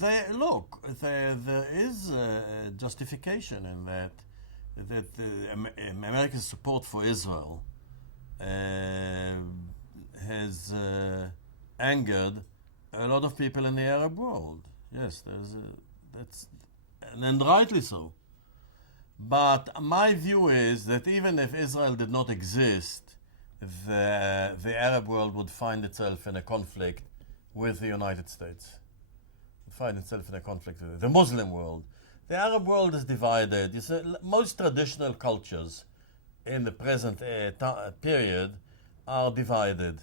that there is justification in that America's support for Israel has angered a lot of people in the Arab world. Yes, and rightly so. But my view is that even if Israel did not exist, the Arab world would find itself in a conflict with the United States. Would find itself in a conflict with the Muslim world. The Arab world is divided. You see, most traditional cultures in the present period are divided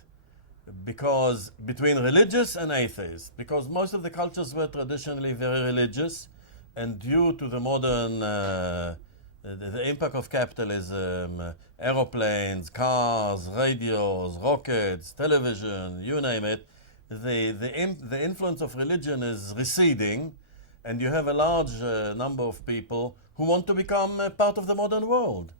between religious and atheist, because most of the cultures were traditionally very religious, and due to the modern the impact of capitalism, aeroplanes, cars, radios, rockets, television, you name it, the influence of religion is receding, and you have a large number of people who want to become part of the modern world.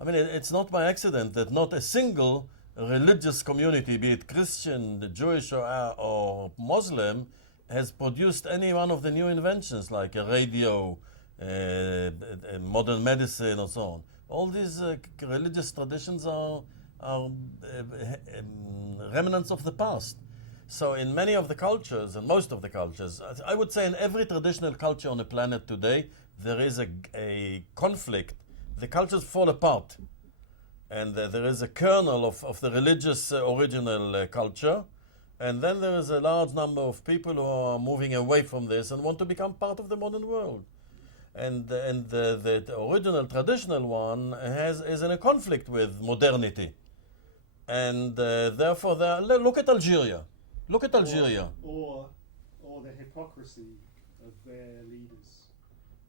I mean, it's not by accident that not a single religious community, be it Christian, Jewish, or Muslim, has produced any one of the new inventions like a radio, modern medicine, and so on. All these religious traditions are remnants of the past. So in many of the cultures, and most of the cultures, I would say in every traditional culture on the planet today, there is a conflict. The cultures fall apart. And there is a kernel of the religious original culture. And then there is a large number of people who are moving away from this and want to become part of the modern world. And the original traditional one is in a conflict with modernity. And therefore, look at Algeria. Look at Algeria. Or the hypocrisy of their leaders.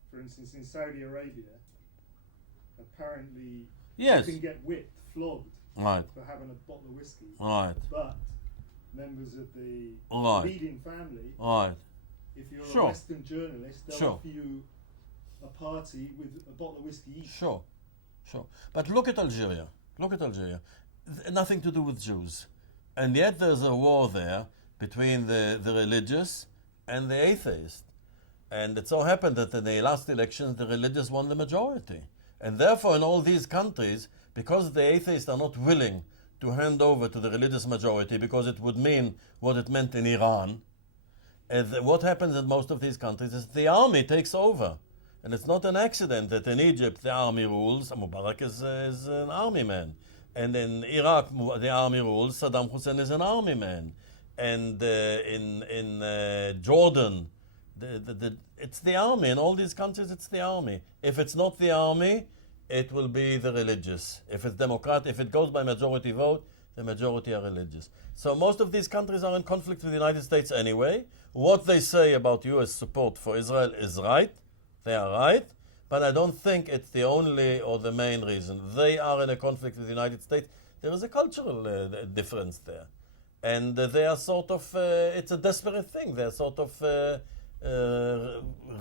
For instance, in Saudi Arabia, apparently yes. you can get whipped, flogged right. for having a bottle of whiskey. Right. But members of the right. leading family, right. if you're sure. a Western journalist, they'll sure. offer you a party with a bottle of whiskey each. Sure. But look at Algeria. Nothing to do with Jews. And yet there's a war there between the religious and the atheist. And it so happened that in the last elections, the religious won the majority. And therefore, in all these countries, because the atheists are not willing to hand over to the religious majority, because it would mean what it meant in Iran, what happens in most of these countries is the army takes over. And it's not an accident that in Egypt the army rules. Mubarak is an army man. And in Iraq the army rules. Saddam Hussein is an army man. And in Jordan, it's the army. In all these countries, it's the army. If it's not the army, it will be the religious. If it's democratic, if it goes by majority vote, the majority are religious. So most of these countries are in conflict with the United States anyway. What they say about U.S. support for Israel is right. They are right. But I don't think it's the only or the main reason. They are in a conflict with the United States. There is a cultural difference there. And they are sort of, it's a desperate thing. They're sort of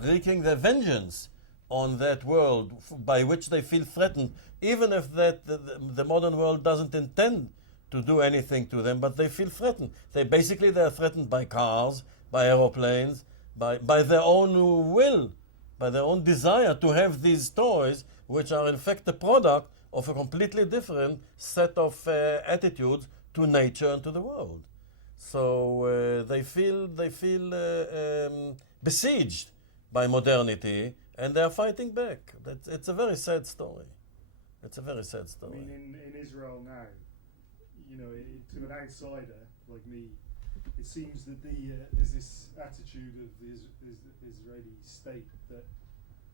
wreaking their vengeance on that world by which they feel threatened, even if the modern world doesn't intend to do anything to them, but they feel threatened. They're threatened by cars, by aeroplanes, by their own will, by their own desire to have these toys, which are in fact the product of a completely different set of attitudes to nature and to the world. So they feel besieged by modernity, and they are fighting back. It's a very sad story. It's a very sad story. I mean, in Israel now, to an outsider like me, it seems that there's this attitude of the Israeli state that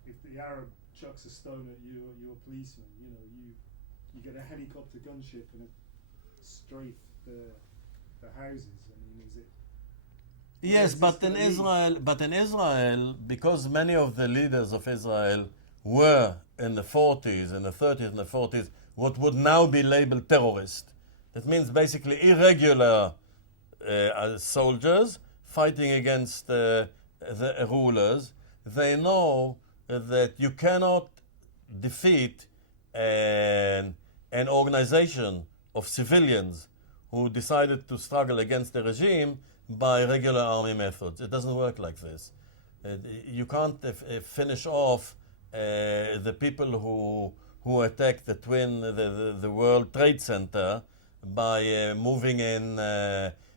if the Arab chucks a stone at you or you're a policeman, you get a helicopter gunship and it strafe the houses. I mean, is it? Yes, but in Israel, because many of the leaders of Israel were in the 40s, in the 30s and the 40s, what would now be labeled terrorist. That means basically irregular soldiers fighting against the rulers. They know that you cannot defeat an organization of civilians who decided to struggle against the regime by regular army methods. It doesn't work like this. You can't finish off the people who attacked the World Trade Center by moving in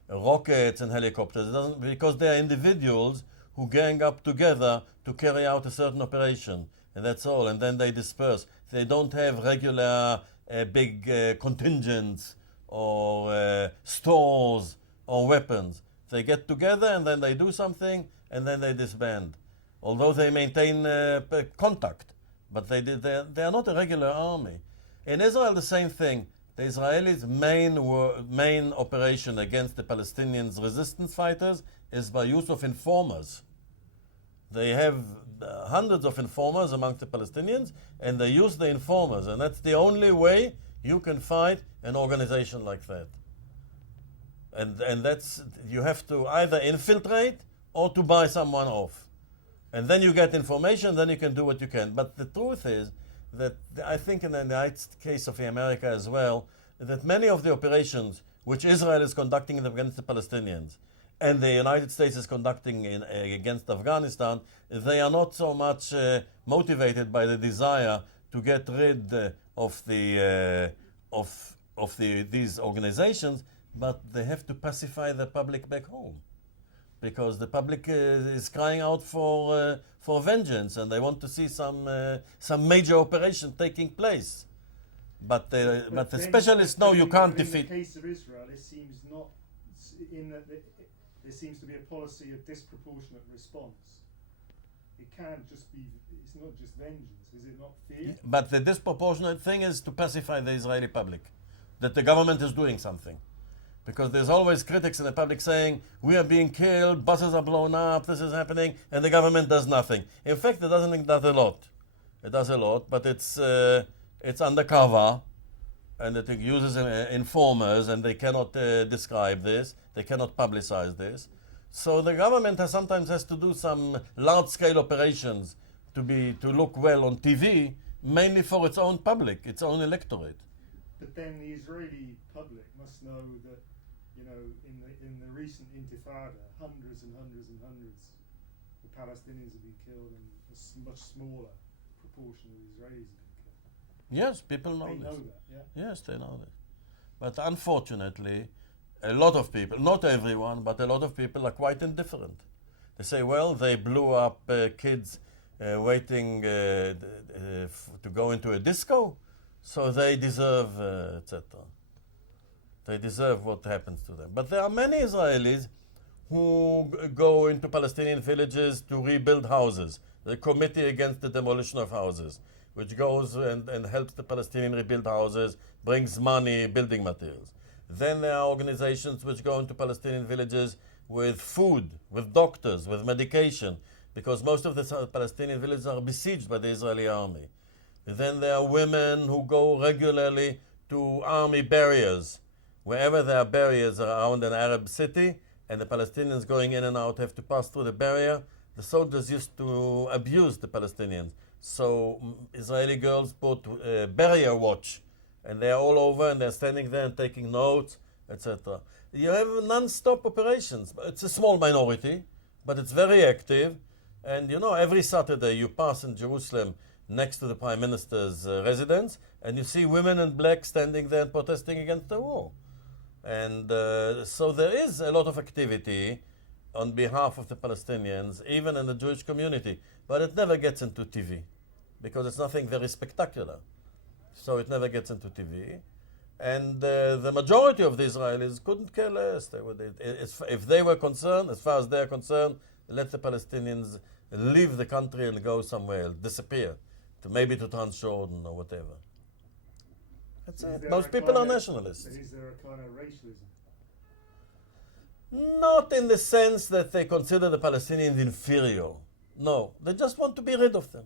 rockets and helicopters. It doesn't, because they are individuals who gang up together to carry out a certain operation, and that's all. And then they disperse. They don't have regular big contingents or stores or weapons. They get together and then they do something and then they disband. Although they maintain contact, but they are not a regular army. In Israel, the same thing. The Israelis' main operation against the Palestinians' resistance fighters is by use of informers. They have hundreds of informers amongst the Palestinians, and they use the informers, and that's the only way you can fight an organization like that. And that's, you have to either infiltrate or to buy someone off. And then you get information, then you can do what you can. But the truth is that I think in the case of America as well, that many of the operations which Israel is conducting against the Palestinians and the United States is conducting against Afghanistan, they are not so much motivated by the desire to get rid of these organizations, but they have to pacify the public back home, because the public is crying out for vengeance, and they want to see some major operation taking place. But the specialists know you can't defeat. In the case of Israel, it seems not in that there seems to be a policy of disproportionate response. It can't just be. It's not just vengeance. Is it not fear? But the disproportionate thing is to pacify the Israeli public, that the government is doing something. Because there's always critics in the public saying, we are being killed, buses are blown up, this is happening, and the government does nothing. In fact, it does a lot. It does a lot, but it's undercover, and it uses informers, and they cannot describe this, they cannot publicize this. So the government sometimes has to do some large-scale operations to look well on TV, mainly for its own public, its own electorate. But then the Israeli public must know that, you know, in the recent Intifada, hundreds and hundreds and hundreds of Palestinians have been killed, and a much smaller proportion of Israelis have been killed. Yes, people know this. They know that, yeah. Yes, they know that. But unfortunately, a lot of people, not everyone, but a lot of people are quite indifferent. They say, well, they blew up kids waiting to go into a disco, so they deserve, etc. They deserve what happens to them. But there are many Israelis who go into Palestinian villages to rebuild houses. The Committee Against the Demolition of Houses, which goes and helps the Palestinian rebuild houses, brings money, building materials. Then there are organizations which go into Palestinian villages with food, with doctors, with medication, because most of the Palestinian villages are besieged by the Israeli army. Then there are women who go regularly to army barriers. Wherever there are barriers around an Arab city, and the Palestinians going in and out have to pass through the barrier, the soldiers used to abuse the Palestinians. So Israeli girls put barrier watch, and they're all over, and they're standing there and taking notes, etc. You have non-stop operations. It's a small minority, but it's very active. And you know, every Saturday you pass in Jerusalem next to the Prime Minister's residence, and you see women in black standing there and protesting against the war. And so there is a lot of activity on behalf of the Palestinians, even in the Jewish community, but it never gets into TV, because it's nothing very spectacular. So it never gets into TV. And the majority of the Israelis couldn't care less. If they were concerned, as far as they're concerned, let the Palestinians leave the country and go somewhere else, disappear, maybe to Transjordan or whatever. That's it. Most people are nationalists. Is there a kind of racialism? Not in the sense that they consider the Palestinians inferior. No, they just want to be rid of them.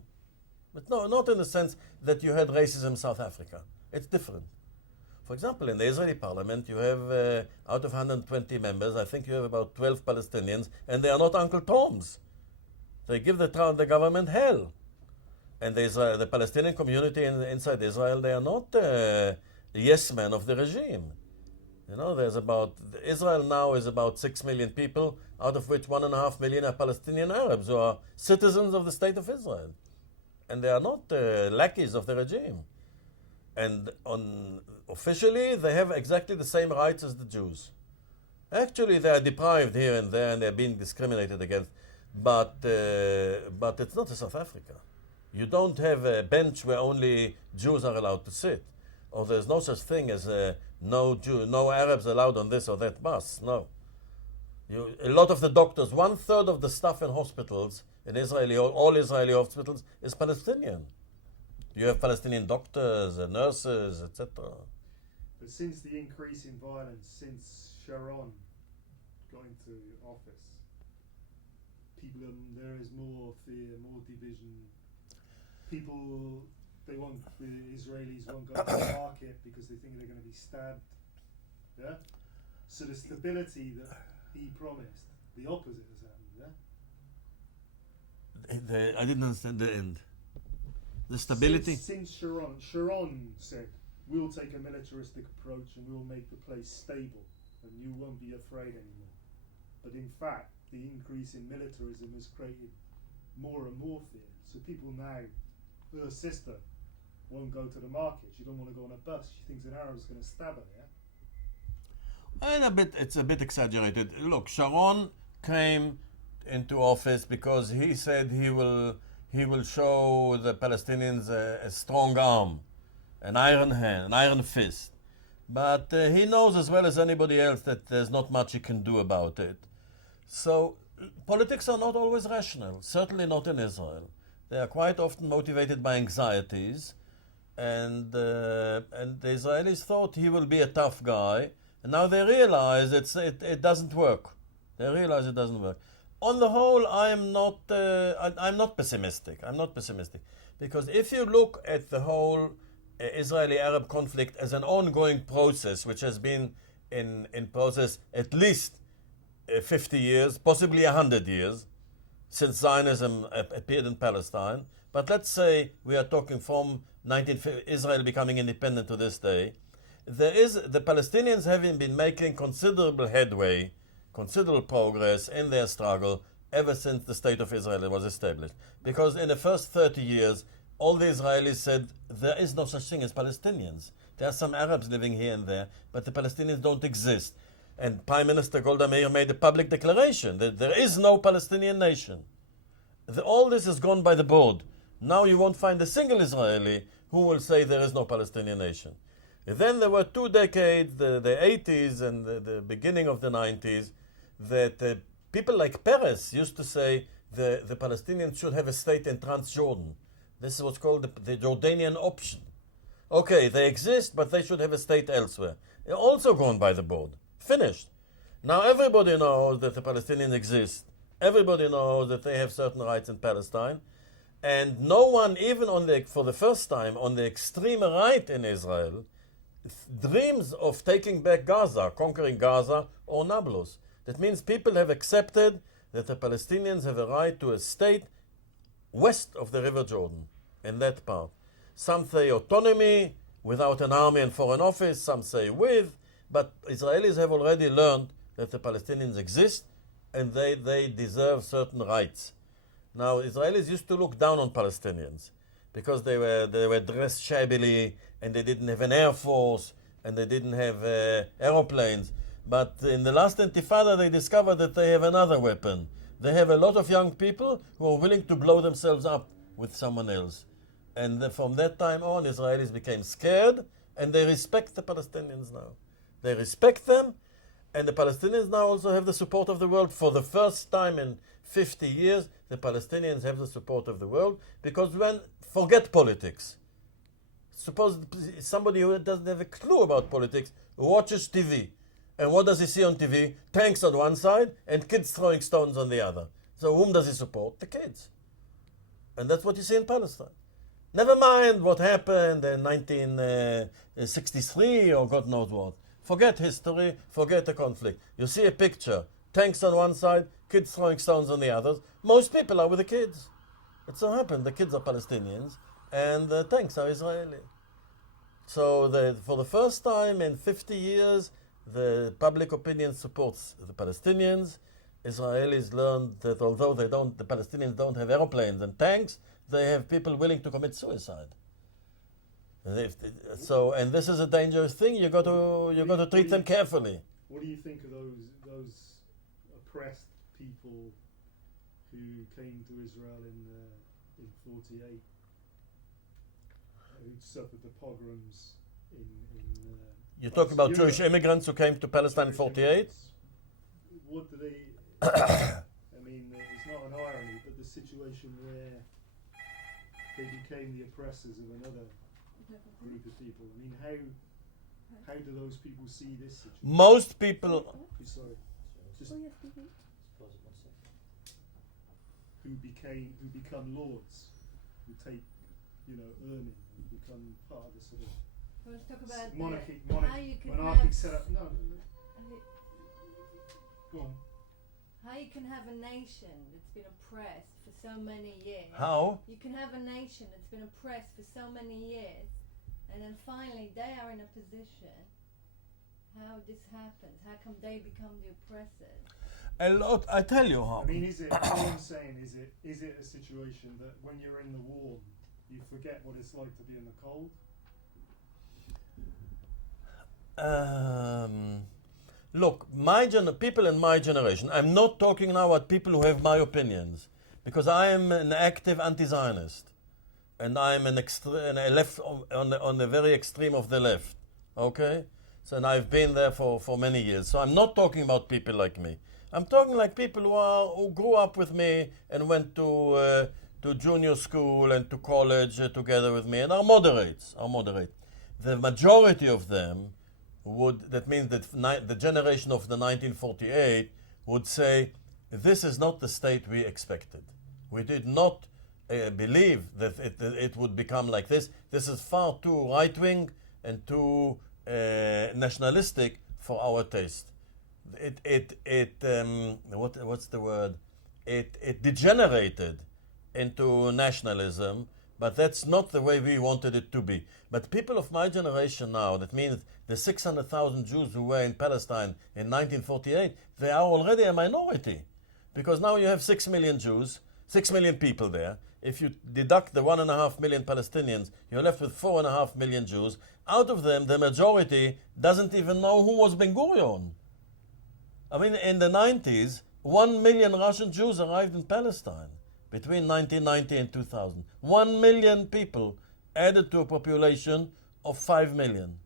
But no, not in the sense that you had racism in South Africa. It's different. For example, in the Israeli parliament, you have, out of 120 members, I think you have about 12 Palestinians, and they are not Uncle Toms. They give the government hell. And the Palestinian community inside Israel, they are not the yes men of the regime. You know, Israel now is about 6 million people, out of which 1.5 million are Palestinian Arabs who are citizens of the state of Israel. And they are not lackeys of the regime. And officially, they have exactly the same rights as the Jews. Actually, they are deprived here and there, and they're being discriminated against. But it's not South Africa. You don't have a bench where only Jews are allowed to sit. Or there's no such thing as no Arabs allowed on this or that bus. No. A lot of the doctors, 1/3 of the staff in hospitals, in all Israeli hospitals, is Palestinian. You have Palestinian doctors and nurses, etc. But since the increase in violence, since Sharon got into office, there is more fear, more division. People, the Israelis won't go to the market because they think they're going to be stabbed. Yeah? So the stability that he promised, the opposite has happened, yeah? I didn't understand the end. The stability? Since Sharon said, we'll take a militaristic approach and we'll make the place stable and you won't be afraid anymore. But in fact, the increase in militarism has created more and more fear. So people now, her sister won't go to the market. She don't want to go on a bus. She thinks an Arab's going to stab her, yeah? It's a bit exaggerated. Look, Sharon came into office because he said he will show the Palestinians a strong arm, an iron hand, an iron fist. But he knows as well as anybody else that there's not much he can do about it. So politics are not always rational, certainly not in Israel. They are quite often motivated by anxieties, and the Israelis thought he will be a tough guy, and now they realize it doesn't work. They realize it doesn't work. On the whole, I'm not pessimistic. I'm not pessimistic because if you look at the whole Israeli-Arab conflict as an ongoing process, which has been in process at least 50 years, possibly 100 years, since Zionism appeared in Palestine. But let's say we are talking from Israel becoming independent to this day. The Palestinians having been making considerable headway, considerable progress in their struggle ever since the State of Israel was established. Because in the first 30 years, all the Israelis said there is no such thing as Palestinians. There are some Arabs living here and there, but the Palestinians don't exist. And Prime Minister Golda Meir made a public declaration that there is no Palestinian nation. All this has gone by the board. Now you won't find a single Israeli who will say there is no Palestinian nation. And then there were 2 decades, the 80s and the beginning of the 90s, that people like Peres used to say the Palestinians should have a state in Transjordan. This is what's called the Jordanian option. Okay, they exist, but they should have a state elsewhere. They're also gone by the board. Finished. Now everybody knows that the Palestinians exist. Everybody knows that they have certain rights in Palestine. And no one, even for the first time, on the extreme right in Israel, dreams of taking back Gaza, conquering Gaza or Nablus. That means people have accepted that the Palestinians have a right to a state west of the River Jordan, in that part. Some say autonomy, without an army and foreign office. Some say with. But Israelis have already learned that the Palestinians exist and they deserve certain rights. Now, Israelis used to look down on Palestinians because they were dressed shabbily and they didn't have an air force and they didn't have aeroplanes. But in the last Intifada, they discovered that they have another weapon. They have a lot of young people who are willing to blow themselves up with someone else. And from that time on, Israelis became scared and they respect the Palestinians now. They respect them, and the Palestinians now also have the support of the world. For the first time in 50 years, the Palestinians have the support of the world, because forget politics. Suppose somebody who doesn't have a clue about politics watches TV, and what does he see on TV? Tanks on one side and kids throwing stones on the other. So whom does he support? The kids. And that's what you see in Palestine. Never mind what happened in 1963 or God knows what. Forget history, forget the conflict. You see a picture, tanks on one side, kids throwing stones on the others. Most people are with the kids. It so happened the kids are Palestinians and the tanks are Israeli. So for the first time in 50 years, the public opinion supports the Palestinians. Israelis learned that although the Palestinians don't have aeroplanes and tanks, they have people willing to commit suicide. And and this is a dangerous thing. You got to treat them carefully. What do you think of those oppressed people who came to Israel in '48, who suffered the pogroms in You're talking about Jewish immigrants who came to Palestine in '48? What do they... I mean, it's not an irony, but the situation where they became the oppressors of another group of people. I mean, how do those people see this situation? Most people... Sorry. Just who become lords, who take, earning, who become part of the sort of let's talk about monarchic setup. No. Go on. How you can have a nation that's been oppressed for so many years. How? You can have a nation that's been oppressed for so many years, and then finally they are in a position. How this happens? How come they become the oppressors? I tell you how. I mean, all I'm saying is it a situation that when you're in the warm, you forget what it's like to be in the cold? Look, people in my generation, I'm not talking now about people who have my opinions, because I am an active anti-Zionist, and I'm on the very extreme of the left, okay? So, and I've been there for many years. So I'm not talking about people like me. I'm talking like people who grew up with me and went to junior school and to college together with me, and are moderates. The majority of them that means that the generation of the 1948 would say, this is not the state we expected. We did not believe that it would become like this. This is far too right-wing and too nationalistic for our taste. What's the word? It degenerated into nationalism, but that's not the way we wanted it to be. But people of my generation now, that means the 600,000 Jews who were in Palestine in 1948, they are already a minority. Because now you have 6 million Jews, 6 million people there. If you deduct the 1.5 million Palestinians, you're left with 4.5 million Jews. Out of them, the majority doesn't even know who was Ben Gurion. I mean, in the 90s, 1 million Russian Jews arrived in Palestine between 1990 and 2000. 1 million people added to a population of 5 million.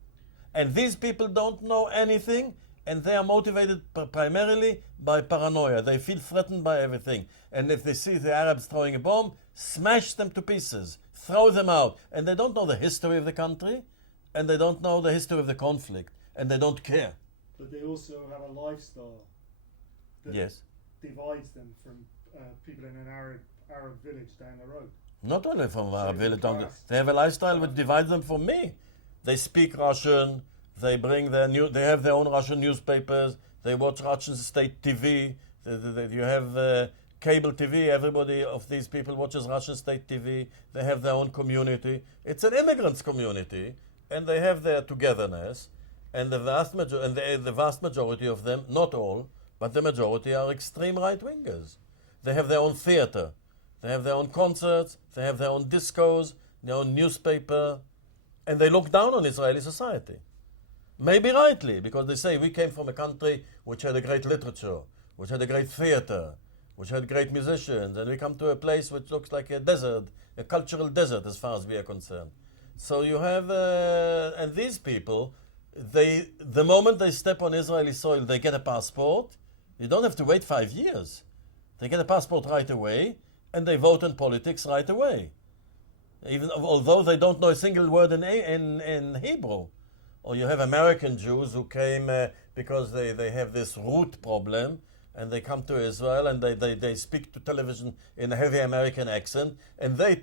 And these people don't know anything, and they are motivated primarily by paranoia. They feel threatened by everything. And if they see the Arabs throwing a bomb, smash them to pieces, throw them out. And they don't know the history of the country, and they don't know the history of the conflict, and they don't care. But they also have a lifestyle that divides them from people in an Arab village down the road. Not only from Arab village, they have a lifestyle which divides them from me. They speak Russian, they have their own Russian newspapers, they watch Russian state TV, you have cable TV, everybody of these people watches Russian state TV, they have their own community. It's an immigrants community, and they have their togetherness, and the vast majority of them, not all, but the majority are extreme right-wingers. They have their own theater, they have their own concerts, they have their own discos, their own newspaper, and they look down on Israeli society. Maybe rightly, because they say we came from a country which had a great literature, which had a great theater, which had great musicians, and we come to a place which looks like a desert, a cultural desert as far as we are concerned. So you have, and these people, the moment they step on Israeli soil, they get a passport. You don't have to wait 5 years. They get a passport right away, and they vote in politics right away. Even although they don't know a single word in Hebrew. Or you have American Jews who came because they have this root problem, and they come to Israel and they speak to television in a heavy American accent, and they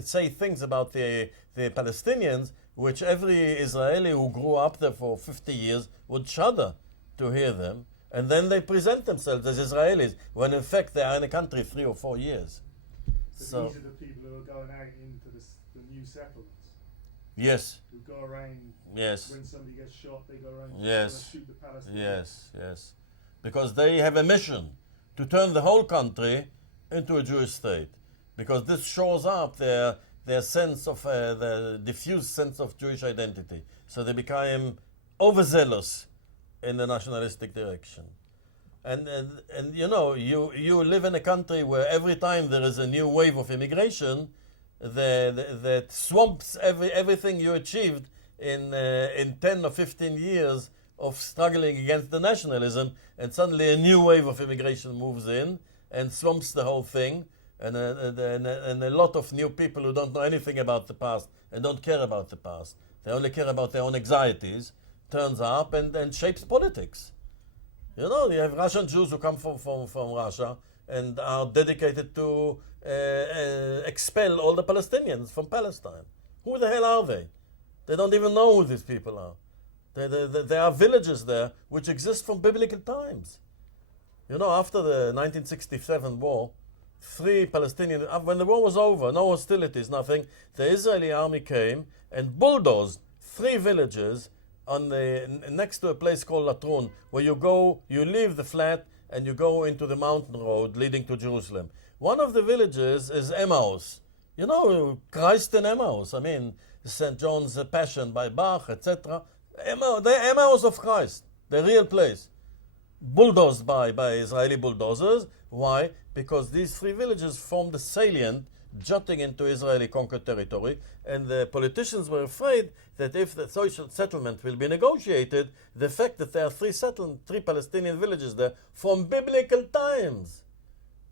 say things about the Palestinians which every Israeli who grew up there for 50 years would shudder to hear them. And then they present themselves as Israelis, when in fact they are in a country 3 or 4 years. So these are the people who are going out into the new settlements. Yes. who go around Yes. when somebody gets shot, they go around Yes. trying to shoot the Palestinians. Yes, yes. Because they have a mission to turn the whole country into a Jewish state. Because this shows up their sense of, the diffused sense of Jewish identity. So they become overzealous in the nationalistic direction. And you know, you live in a country where every time there is a new wave of immigration, that swamps everything you achieved in 10 or 15 years of struggling against the nationalism, and suddenly a new wave of immigration moves in and swamps the whole thing, and a lot of new people who don't know anything about the past and don't care about the past, they only care about their own anxieties, turns up and shapes politics. You know, you have Russian Jews who come from Russia and are dedicated to expel all the Palestinians from Palestine. Who the hell are they? They don't even know who these people are. There are villages there which exist from biblical times. You know, after the 1967 war, 3 Palestinian, when the war was over, no hostilities, nothing, the Israeli army came and bulldozed 3 villages on next to a place called Latrun, where you leave the flat and you go into the mountain road leading to Jerusalem. One of the villages is Emmaus. You know, Christ in Emmaus. I mean, St. John's Passion by Bach, etc. The Emmaus of Christ, the real place. Bulldozed by Israeli bulldozers. Why? Because these 3 villages formed a salient jutting into Israeli conquered territory, and the politicians were afraid that if the social settlement will be negotiated, the fact that there are 3 Palestinian villages there from biblical times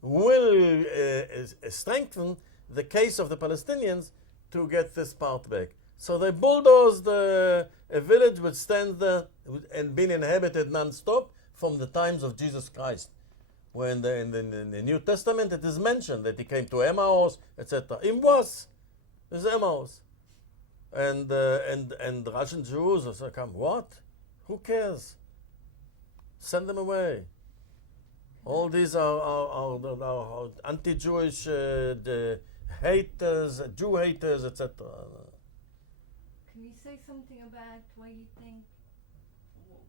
will strengthen the case of the Palestinians to get this part back. So they bulldozed a village which stands there and been inhabited non-stop from the times of Jesus Christ. When in the New Testament it is mentioned that he came to Emmaus, etc. It was Emmaus. And Russian Jews say, come, what? Who cares? Send them away. All these are anti-Jewish haters, Jew haters, etc. Can you say something about what you think,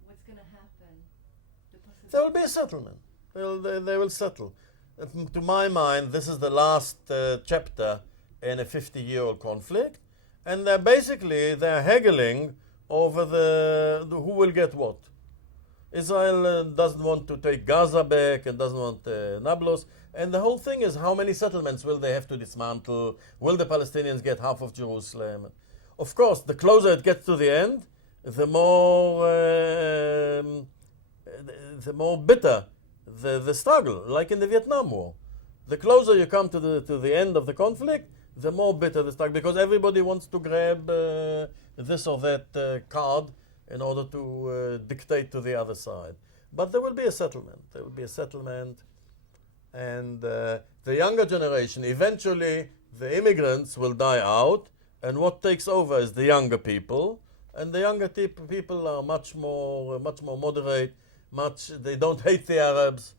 what's going to happen? There will be a settlement. They will settle. To my mind, this is the last chapter in a 50-year-old conflict, and they're haggling over who will get what. Israel doesn't want to take Gaza back and doesn't want Nablus, and the whole thing is how many settlements will they have to dismantle? Will the Palestinians get half of Jerusalem? Of course, the closer it gets to the end, the more bitter the struggle, like in the Vietnam War. The closer you come to the end of the conflict, the more bitter the struggle, because everybody wants to grab this or that card in order to dictate to the other side. But there will be a settlement. There will be a settlement, and the younger generation, eventually the immigrants will die out, and what takes over is the younger people, and the younger people are much more moderate. They don't hate the Arabs,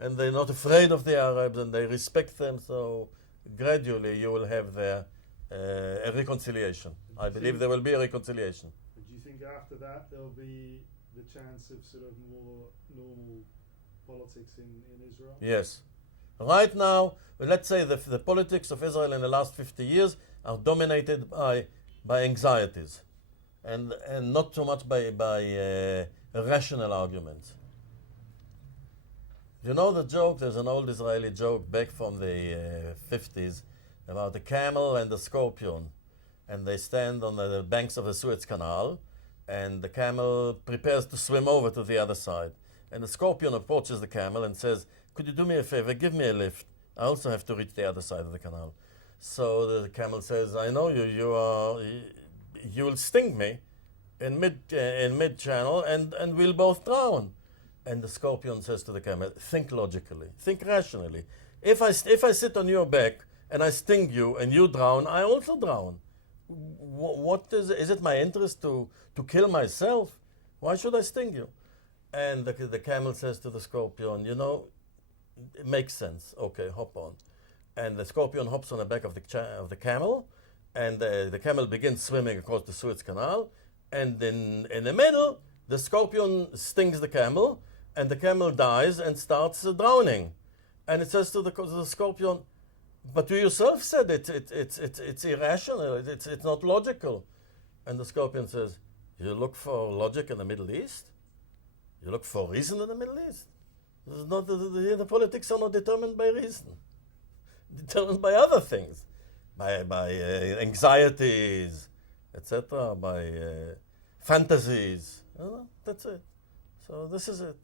and they're not afraid of the Arabs, and they respect them. So gradually you will have there a reconciliation. I believe there will be a reconciliation. Do you think after that there'll be the chance of sort of more normal politics in Israel? Yes. Right now, let's say the politics of Israel in the last 50 years are dominated by anxieties, and not so much by rational arguments. You know the joke, there's an old Israeli joke back from the 50s about the camel and the scorpion, and they stand on the banks of the Suez Canal, and the camel prepares to swim over to the other side, and the scorpion approaches the camel and says, could you do me a favor, give me a lift, I also have to reach the other side of the canal. So the camel says, I know you will sting me in mid channel, and we'll both drown. And the scorpion says to the camel, think logically, think rationally. If I sit on your back and I sting you and you drown, I also drown. What is it my interest to kill myself? Why should I sting you? And the camel says to the scorpion, you know, it makes sense. Okay, hop on. And the scorpion hops on the back of the camel, and the camel begins swimming across the Suez Canal, and then in the middle, the scorpion stings the camel, and the camel dies and starts drowning. And it says to the scorpion, but you yourself said it's irrational, it's not logical. And the scorpion says, you look for logic in the Middle East? You look for reason in the Middle East? This is not, the politics are not determined by reason, determined by other things, by anxieties, etc., by fantasies. That's it. So this is it.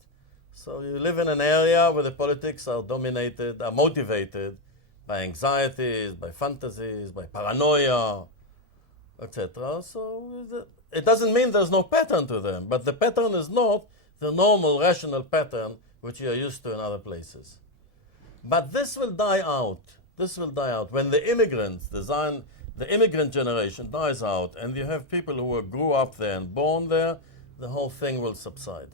So you live in an area where the politics are dominated, are motivated by anxieties, by fantasies, by paranoia, etc. So it doesn't mean there's no pattern to them, but the pattern is not the normal rational pattern which you are used to in other places. But this will die out. This will die out. When the immigrants, the immigrant generation dies out, and you have people who grew up there and born there, the whole thing will subside.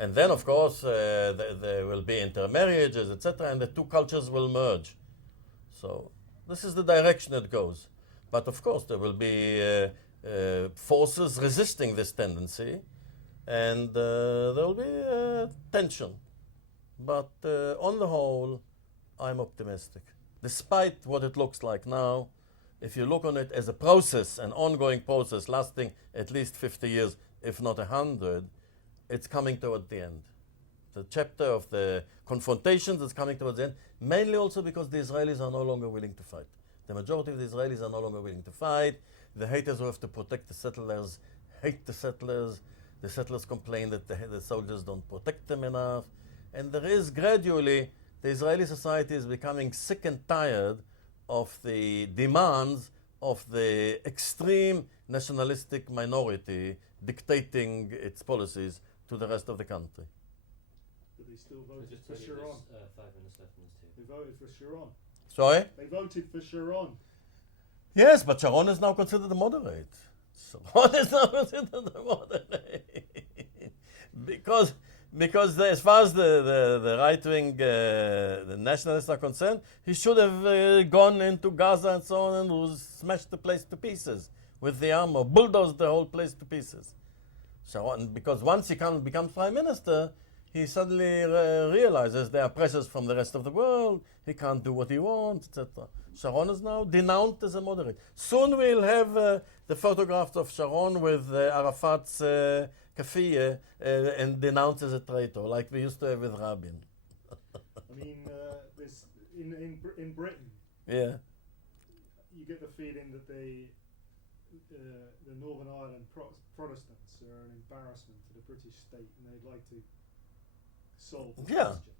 And then, of course, there will be intermarriages, etc., and the two cultures will merge. So this is the direction it goes. But of course, there will be forces resisting this tendency, and there will be tension. But on the whole, I'm optimistic. Despite what it looks like now, if you look on it as a process, an ongoing process lasting at least 50 years, if not 100, it's coming toward the end. The chapter of the confrontations is coming towards the end, mainly also because the Israelis are no longer willing to fight. The majority of the Israelis are no longer willing to fight. The haters who have to protect the settlers hate the settlers. The settlers complain that the soldiers don't protect them enough. And there is gradually, the Israeli society is becoming sick and tired of the demands of the extreme nationalistic minority dictating its policies to the rest of the country. But they still voted for Sharon. 5 minutes left in this too. They voted for Sharon. Sorry? They voted for Sharon. Yes, but Sharon is now considered a moderate. Sharon is now considered a moderate. because as far as the right-wing, the nationalists are concerned, he should have gone into Gaza and so on and smashed the place to pieces with the armor, bulldozed the whole place to pieces. Sharon, because once he becomes prime minister, he suddenly realizes there are pressures from the rest of the world, he can't do what he wants, etc. Sharon is now denounced as a moderate. Soon we'll have the photographs of Sharon with Arafat's kafiyeh and denounced as a traitor, like we used to have with Rabin. I mean, this in Britain, Yeah. you get the feeling that the Northern Ireland Protestants are an embarrassment to the British state, and they'd like to solve the question.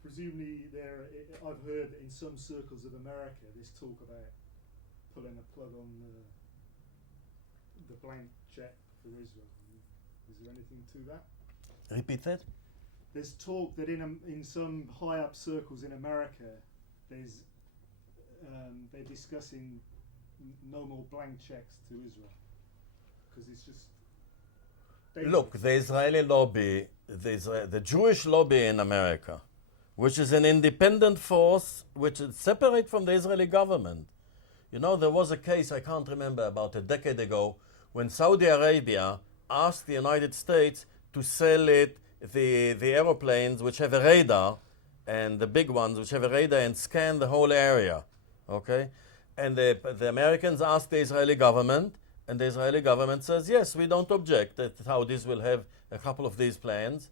Presumably, I've heard in some circles of America this talk about pulling a plug on the blank check for Israel. Is there anything to that? Repeat that? There's talk that in some high up circles in America, they're discussing no more blank checks to Israel because it's just. Look, the Israeli lobby, the Jewish lobby in America, which is an independent force, which is separate from the Israeli government. You know, there was a case, I can't remember, about a decade ago, when Saudi Arabia asked the United States to sell it the aeroplanes which have a radar, and the big ones which have a radar and scan the whole area, okay? And the Americans asked the Israeli government, and the Israeli government says, yes, we don't object. That Saudis will have a couple of these planes,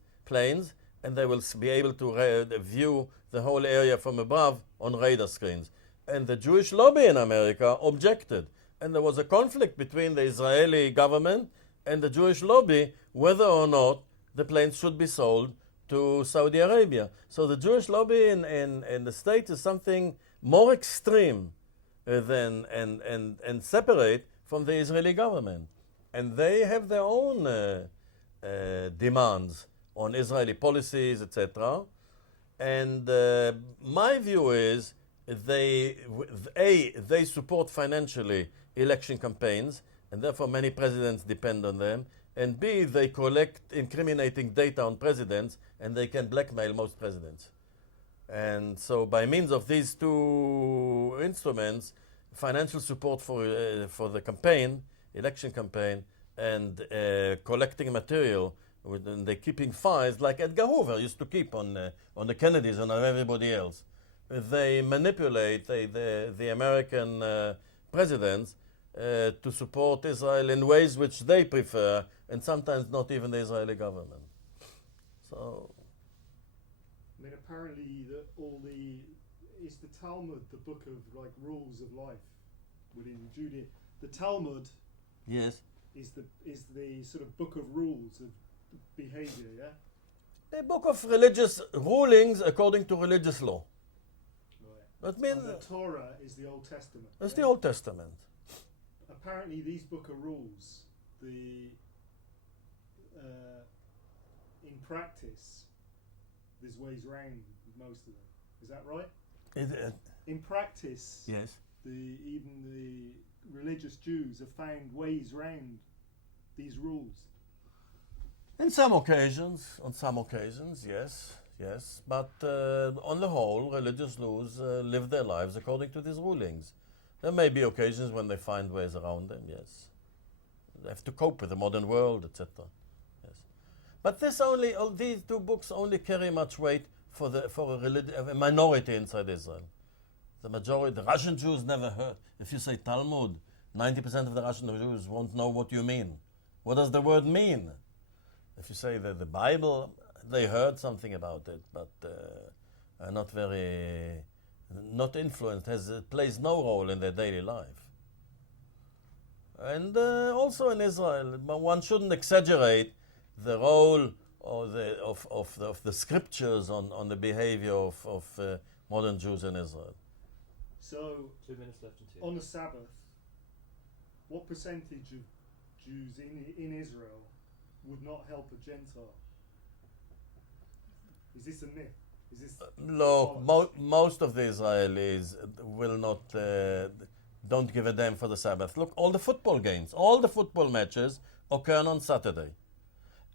and they will be able to view the whole area from above on radar screens. And the Jewish lobby in America objected. And there was a conflict between the Israeli government and the Jewish lobby whether or not the planes should be sold to Saudi Arabia. So the Jewish lobby in the state is something more extreme than and separate from the Israeli government. And they have their own demands on Israeli policies, etc. And my view is they support financially election campaigns, and therefore many presidents depend on them. And B, they collect incriminating data on presidents, and they can blackmail most presidents. And so by means of these two instruments, financial support for the campaign, election campaign, and collecting material, and they're keeping files like Edgar Hoover used to keep on the Kennedys and on everybody else. They manipulate the American presidents to support Israel in ways which they prefer, and sometimes not even the Israeli government. So, I mean, apparently, it's the Talmud, the book of like rules of life within Judaism. The Talmud, yes, is the sort of book of rules of behavior. Yeah. a book of religious rulings according to religious law. Right. That means And the Torah is the Old Testament. it's the Old Testament. Apparently, these book of rules, in practice, there's ways around most of them. Is that right? In practice, Yes. even the religious Jews have found ways around these rules. On some occasions, yes. But on the whole, religious Jews live their lives according to these rulings. There may be occasions when they find ways around them, yes. They have to cope with the modern world, etc. Yes. But these two books only carry much weight for a minority inside Israel. The majority, the Russian Jews never heard. If you say Talmud, 90% of the Russian Jews won't know what you mean. What does the word mean? If you say that the Bible, they heard something about it, but are not influenced, plays no role in their daily life. And also in Israel, one shouldn't exaggerate the role of the scriptures on the behavior of modern Jews in Israel. So, 2 minutes left and 2. on the Sabbath, what percentage of Jews in Israel would not help a Gentile? Is this a myth? Is this Look, most of the Israelis will not, don't give a damn for the Sabbath. Look, all the football games, all the football matches occur on Saturday.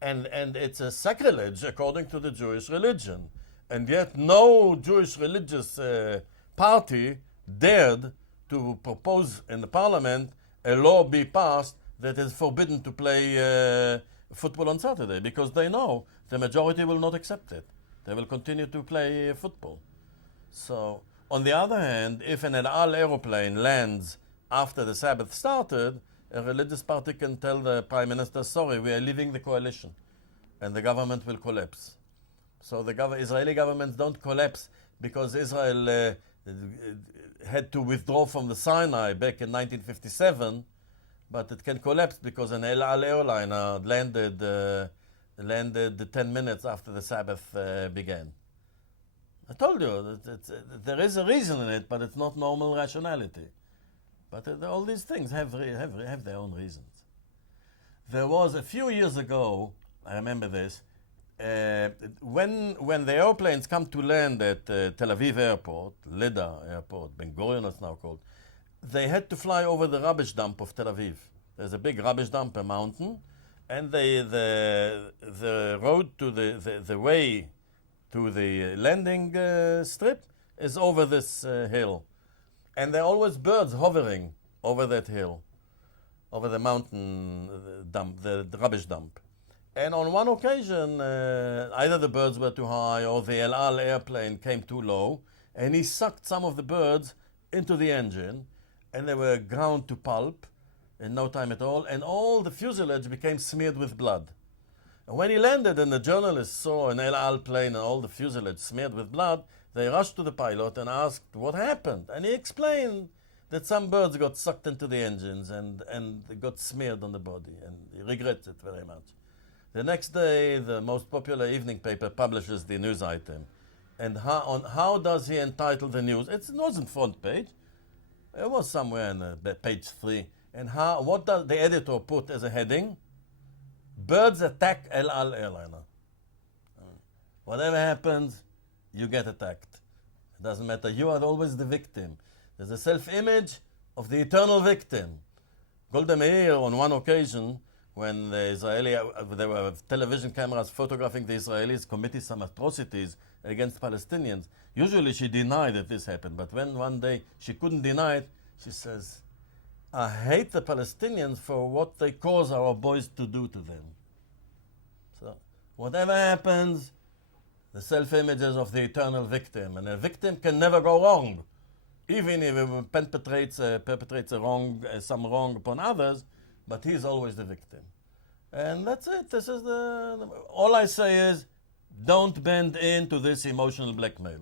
And it's a sacrilege according to the Jewish religion. And yet no Jewish religious party dared to propose in the parliament a law be passed that is forbidden to play football on Saturday, because they know the majority will not accept it. They will continue to play football. So, on the other hand, if an El Al aeroplane lands after the Sabbath started, a religious party can tell the Prime Minister, sorry, we are leaving the coalition, and the government will collapse. So the Israeli governments don't collapse because Israel had to withdraw from the Sinai back in 1957, but it can collapse because an El Al airliner landed 10 minutes after the Sabbath began. I told you that there is a reason in it, but it's not normal rationality. But all these things have their own reasons. There was a few years ago, I remember this, when the airplanes come to land at Tel Aviv Airport, Leda Airport, Ben Gurion it's now called, they had to fly over the rubbish dump of Tel Aviv. There's a big rubbish dump, a mountain, and the road to the way to the landing strip is over this hill. And there are always birds hovering over that hill, over the mountain dump, the rubbish dump. And on one occasion, either the birds were too high or the El Al airplane came too low, and he sucked some of the birds into the engine, and they were ground to pulp in no time at all, and all the fuselage became smeared with blood. And when he landed and the journalists saw an El Al plane and all the fuselage smeared with blood, they rushed to the pilot and asked what happened. And he explained that some birds got sucked into the engines and got smeared on the body, and he regrets it very much. The next day, the most popular evening paper publishes the news item. And how does he entitle the news? It wasn't front page. It was somewhere in page 3. And what does the editor put as a heading? Birds attack El Al airliner. Whatever happens, you get attacked. It doesn't matter. You are always the victim. There's a self-image of the eternal victim. Golda Meir, on one occasion, when there were television cameras photographing the Israelis committing some atrocities against Palestinians. Usually she denied that this happened, but when one day she couldn't deny it, she says, I hate the Palestinians for what they cause our boys to do to them. So whatever happens, the self-images of the eternal victim, and a victim can never go wrong. Even if he perpetrates some wrong upon others, but he's always the victim. And that's it. This is all I say is, don't bend into this emotional blackmail.